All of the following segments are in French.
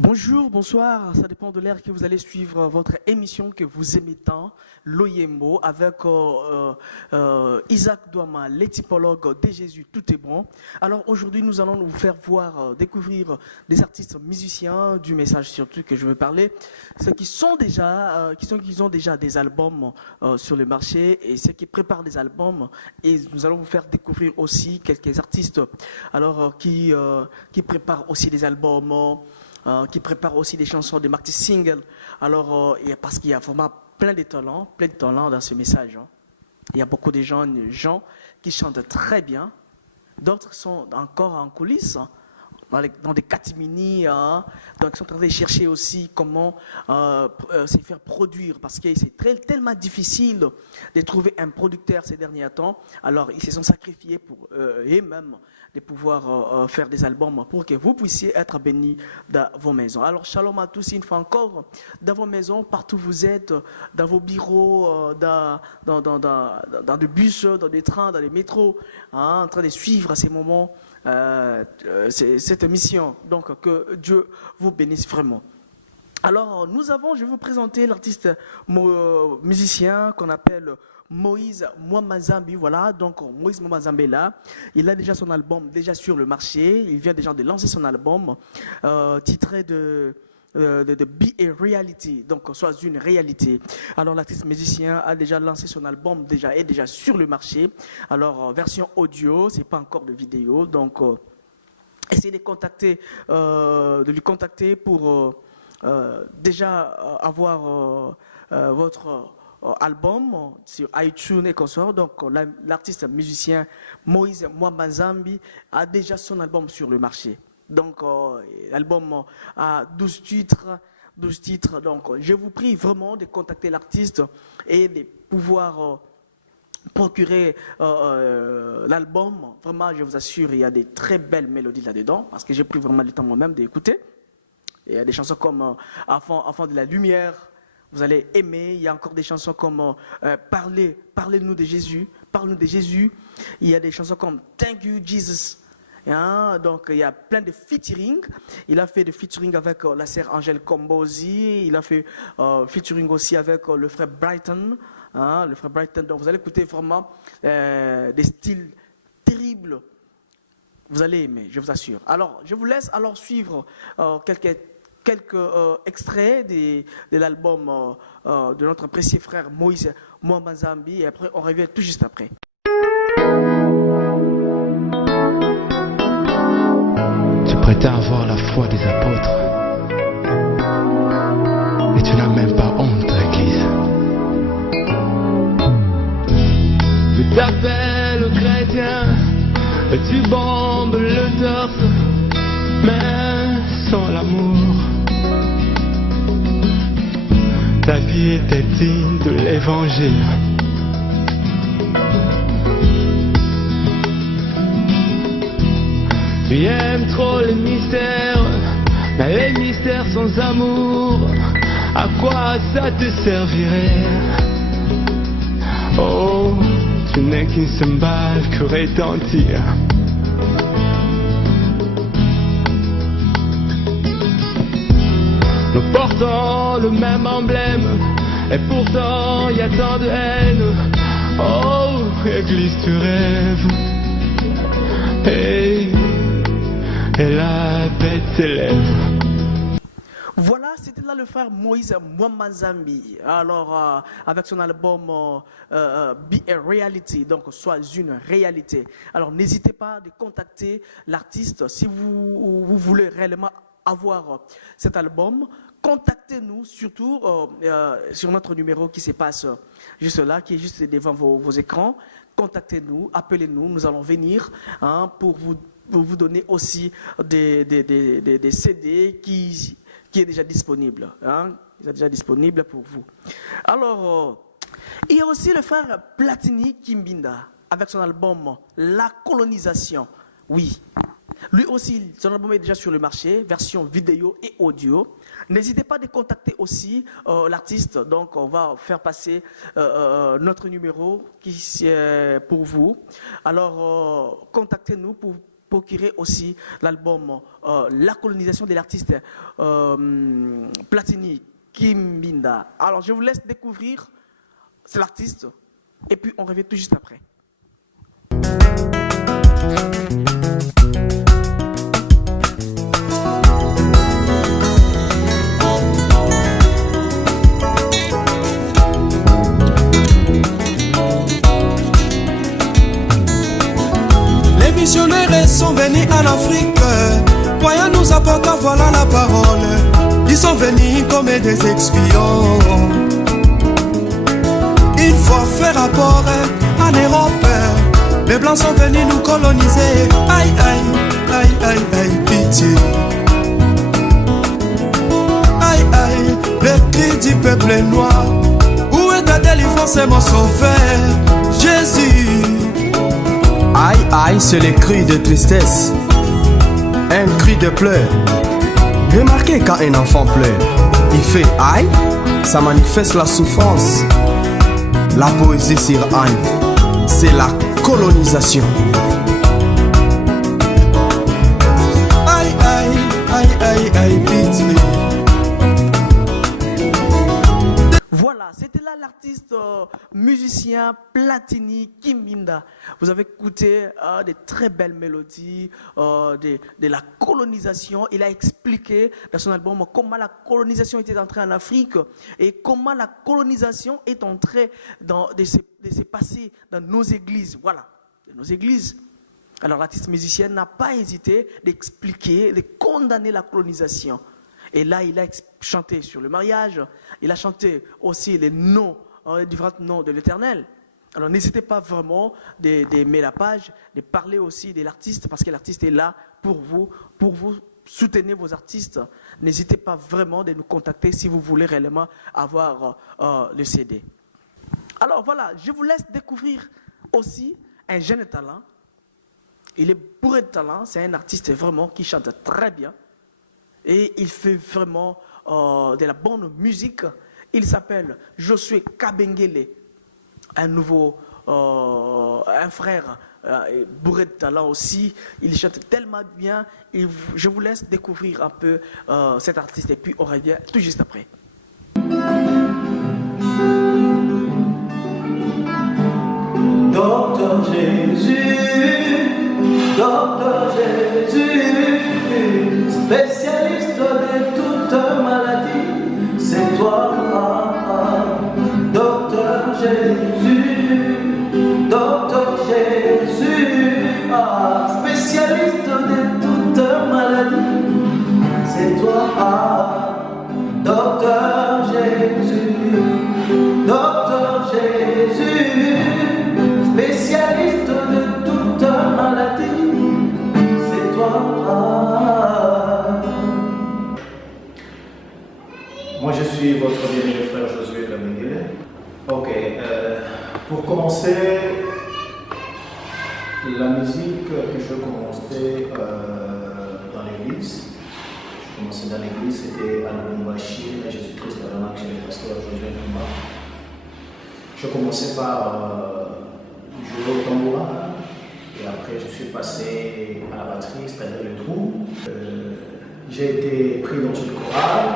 Bonjour, bonsoir, ça dépend de l'heure que vous allez suivre votre émission que vous aimez tant, l'Oyembo, avec Isaac Douama, l'éthipologue de Jésus, tout est bon. Alors aujourd'hui, nous allons vous faire voir, découvrir des artistes musiciens, du message surtout que je veux parler, ceux qui sont déjà, qui ont déjà des albums sur le marché et ceux qui préparent des albums. Et nous allons vous faire découvrir aussi quelques artistes alors, qui préparent aussi des albums. Qui prépare aussi des chansons de marqués single. Alors, parce qu'il y a vraiment plein de talents dans ce message. Hein. Il y a beaucoup de gens qui chantent très bien. D'autres sont encore en coulisses, hein, dans des catimini. Hein. Donc, ils sont en train de chercher aussi comment se faire produire. Parce que c'est tellement difficile de trouver un producteur ces derniers temps. Alors, ils se sont sacrifiés pour eux-mêmes de pouvoir faire des albums pour que vous puissiez être bénis dans vos maisons. Alors, shalom à tous une fois encore, dans vos maisons, partout où vous êtes, dans vos bureaux, dans des bus, dans des trains, dans les métros, hein, en train de suivre à ces moments cette mission. Donc, que Dieu vous bénisse vraiment. Alors, je vais vous présenter l'artiste musicien qu'on appelle Moïse Mwamazambi. Voilà, donc Moïse Mwamazambi là, il a déjà son album déjà sur le marché. Il vient déjà de lancer son album titré de Be a Reality, donc soit une réalité. Alors l'artiste musicien a déjà lancé son album, est déjà sur le marché. Alors version audio, c'est pas encore de vidéo, donc essayez de lui contacter pour déjà avoir votre album sur iTunes et consorts. Donc l'artiste musicien Moïse Mwamazambi a déjà son album sur le marché. Donc l'album a 12 titres. Donc je vous prie vraiment de contacter l'artiste et de pouvoir procurer l'album. Vraiment, je vous assure, il y a des très belles mélodies là-dedans parce que j'ai pris vraiment le temps moi-même d'écouter. Il y a des chansons comme Enfant de la lumière, vous allez aimer. Il y a encore des chansons comme Parlez-nous de Jésus, Parle-nous de Jésus. Il y a des chansons comme Thank You Jesus. Hein? Donc il y a plein de featuring. Il a fait des featuring avec la sœur Angèle Kombozi. Il a fait featuring aussi avec le frère Brighton. Hein? Le frère Brighton. Donc vous allez écouter vraiment des styles terribles. Vous allez aimer, je vous assure. Alors je vous laisse alors suivre quelques extraits de l'album de notre précieux frère Moïse Mwamazambi et après on revient tout juste après. Tu prétends avoir la foi des apôtres et tu n'as même pas honte, Église. Tu t'appelles chrétien et tu bombes le torse, mais sans l'amour. Ta vie était digne de l'évangile. Tu aimes trop les mystères, mais les mystères sans amour, à quoi ça te servirait? Oh, tu n'es qu'une cymbale que retentir. Nous portons le même emblème, et pourtant y a tant de haine. Oh, Église, tu rêves, et la bête s'élève. Voilà, c'était là le frère Moïse Mwamazambi. Alors, avec son album Be a Reality, donc soit une réalité. Alors, n'hésitez pas de contacter l'artiste si vous voulez réellement avoir cet album. Contactez-nous surtout sur notre numéro qui se passe juste là, qui est juste devant vos écrans. Contactez-nous, appelez-nous, nous allons venir hein, pour vous donner aussi des CD qui est déjà disponible. Hein, il est déjà disponible pour vous. Alors, il y a aussi le frère Platini Kimbinda avec son album La Colonisation. Oui. Lui aussi, son album est déjà sur le marché, version vidéo et audio. N'hésitez pas à contacter aussi l'artiste. Donc, on va faire passer notre numéro pour vous. Alors, contactez-nous pour procurer aussi l'album La colonisation de l'artiste Platini Kimbinda. Alors, je vous laisse découvrir l'artiste et puis on revient tout juste après. Les missionnaires sont venus en Afrique, croyant nous apporter voilà la parole. Ils sont venus comme des espions. Il faut faire rapport en Europe. Les blancs sont venus nous coloniser. Aïe, aïe, aïe, aïe, aïe, pitié. Aïe, aïe, les cris du peuple noir. Où est ta délivrance, mon sauveur, Jésus? Aïe, aïe, c'est les cris de tristesse. Un cri de pleurs. Remarquez quand un enfant pleure, il fait aïe, ça manifeste la souffrance. La poésie sur aïe, c'est la colonisation. Aïe, aïe, aïe, aïe, aïe, pitié. Voilà, c'était là l'artiste musicien Platini Kimbinda. Vous avez écouté des très belles mélodies de la colonisation. Il a expliqué dans son album comment la colonisation était entrée en Afrique et comment la colonisation est entrée de se passer dans nos églises. Voilà, nos églises. Alors l'artiste musicien n'a pas hésité d'expliquer, de condamner la colonisation. Et là, il a chanté sur le mariage, il a chanté aussi les noms, les différents noms de l'Éternel. Alors n'hésitez pas vraiment d'aimer la page, de parler aussi de l'artiste, parce que l'artiste est là pour vous soutenir vos artistes. N'hésitez pas vraiment de nous contacter si vous voulez réellement avoir le CD. Alors voilà, je vous laisse découvrir aussi un jeune talent. Il est bourré de talent, c'est un artiste vraiment qui chante très bien. Et il fait vraiment de la bonne musique. Il s'appelle Josué Kabengele, un frère bourré de talent aussi. Il chante tellement bien. Et je vous laisse découvrir un peu cet artiste et puis on revient tout juste après. Docteur Jésus, Docteur Jésus, spécialiste de toute maladie, c'est toi, Docteur Jésus, Docteur Jésus, spécialiste de toute maladie, c'est toi, Docteur Jésus, Docteur Jésus, spécialiste de toute maladie, c'est toi. Moi, je suis votre bien-aimé frère Josué Kabengele. Ok, pour commencer, la musique que je commençais dans l'église, c'était à Lubumbashi, à Jésus-Christ Tabernacle chez le pasteur Josué Kumba. Je commençais par jouer au tambourin, et après je suis passé à la batterie, c'est-à-dire le trou. J'ai été pris dans une chorale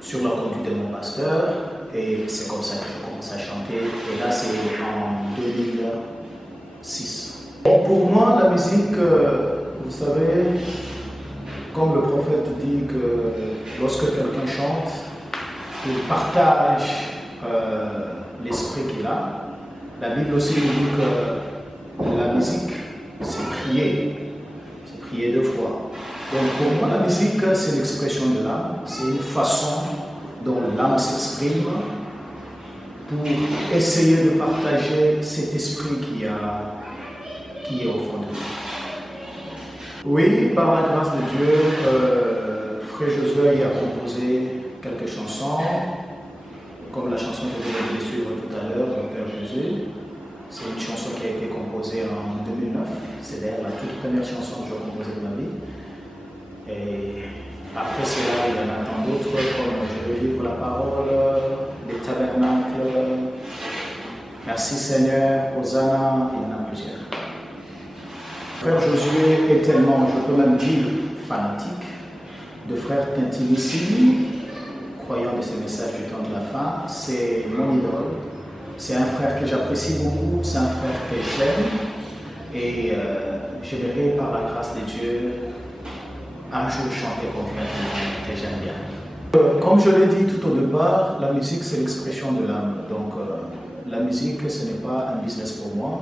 sur la conduite de mon pasteur, et c'est comme ça que je commence à chanter, et là c'est en 2006. Pour moi, la musique, vous savez, comme le prophète dit que lorsque quelqu'un chante, il partage l'esprit qu'il a. La Bible aussi nous dit que la musique, c'est prier deux fois. Donc pour moi, la musique, c'est l'expression de l'âme, c'est une façon dont l'âme s'exprime pour essayer de partager cet esprit qui est au fond de nous. Oui, par la grâce de Dieu, Frère Josué a composé quelques chansons, comme la chanson que vous avez suivre tout à l'heure, le Père Jésus. C'est une chanson qui a été composée en 2009. C'est d'ailleurs la toute première chanson que j'ai composée de ma vie. Et après cela, il y en a tant d'autres, comme Je vais vivre la parole, les tabernacles. Merci Seigneur, Hosanna, il y en a plusieurs. Frère Josué est tellement, je peux même dire, fanatique de frère intimissime, croyant de ces messages du temps de la fin. C'est mon idole. C'est un frère que j'apprécie beaucoup, c'est un frère que j'aime. Et j'aimerais, par la grâce de Dieu, un jour chanter comme frère que j'aime bien. Comme je l'ai dit tout au départ, la musique c'est l'expression de l'âme. Donc la musique ce n'est pas un business pour moi.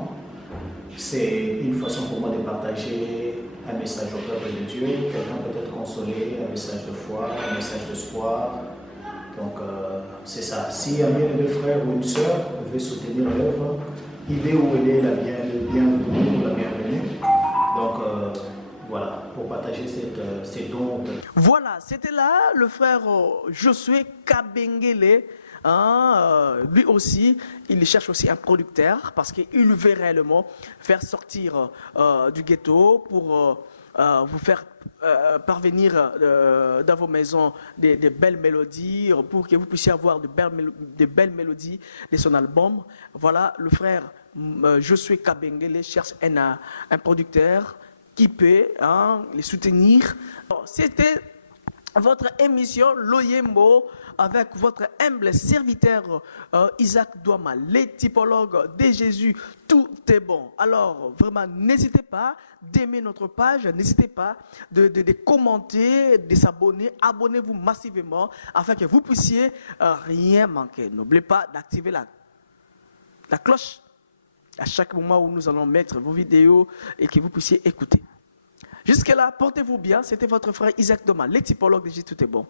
C'est une façon pour moi de partager un message au peuple de Dieu. Quelqu'un peut être consolé, un message de foi, un message d'espoir. Donc c'est ça. Si un bien-aimé frère ou une sœur veut soutenir l'œuvre, il est où elle est la bienvenue ou la bienvenue. Donc voilà, pour partager ces dons. Voilà, c'était là le frère Josué Kabengele. Lui aussi, il cherche aussi un producteur parce qu'il veut réellement faire sortir du ghetto pour vous faire parvenir dans vos maisons des belles mélodies, pour que vous puissiez avoir de belles mélodies de son album. Voilà, le frère Josué Kabengele cherche un producteur qui peut les soutenir. C'était votre émission Loyembo avec votre humble serviteur Isaac Douama, les typologues de Jésus. Tout est bon. Alors, vraiment, n'hésitez pas d'aimer notre page, n'hésitez pas de commenter, de s'abonner. Abonnez-vous massivement afin que vous puissiez rien manquer. N'oubliez pas d'activer la cloche à chaque moment où nous allons mettre vos vidéos et que vous puissiez écouter. Jusque-là, portez-vous bien. C'était votre frère Isaac Douama, les typologues de Jésus. Tout est bon.